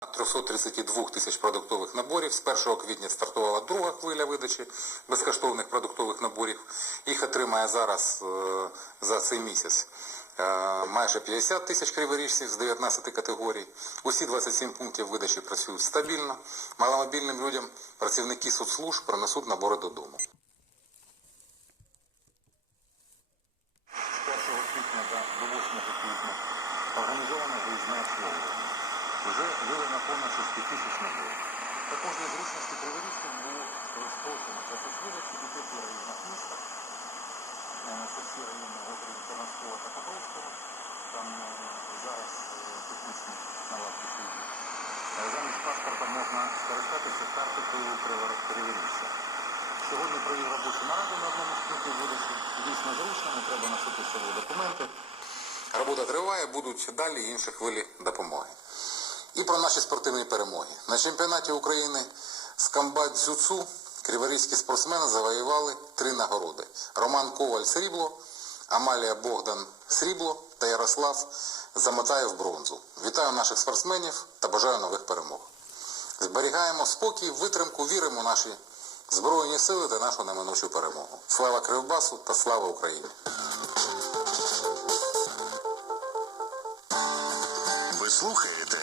332 тисяч продуктових наборів. З 1 квітня стартувала друга хвиля видачі безкоштовних продуктових наборів. Їх отримає зараз е, за цей місяць е, майже 50 тисяч криворіжців з 19 категорій. Усі 27 пунктів видачі працюють стабільно. Маломобільним людям працівники соцслужб принесуть набори додому. З 1 квітня до 8 квітня організовано виїзне обслуговування. Вже виведено понад 6 тисяч наборів. Також для зручності криворіжців було розпочено час освідочки у п'яти районах міста. Це всі райони Готрів, Тарнського та Покровського. Там е, зараз е, технічні наладки служби. Е, Замість паспорта можна скористатися картою криворіжця. Сьогодні провів робочу нараду на одному з пунктів видачі. Дійсно зручно, не треба носити з собою документи. Робота триває, будуть далі інші хвилі допомоги. І про наші спортивні перемоги. На чемпіонаті України з комбат дзюцу криворізькі спортсмени завоювали три нагороди. Роман Коваль срібло, Амалія Богдан срібло та Ярослав Замотаєв бронзу. Вітаю наших спортсменів та бажаю нових перемог. Зберігаємо спокій, витримку, віримо в наші Збройні сили та нашу неминучу перемогу. Слава Кривбасу та слава Україні! Ви слухаєте.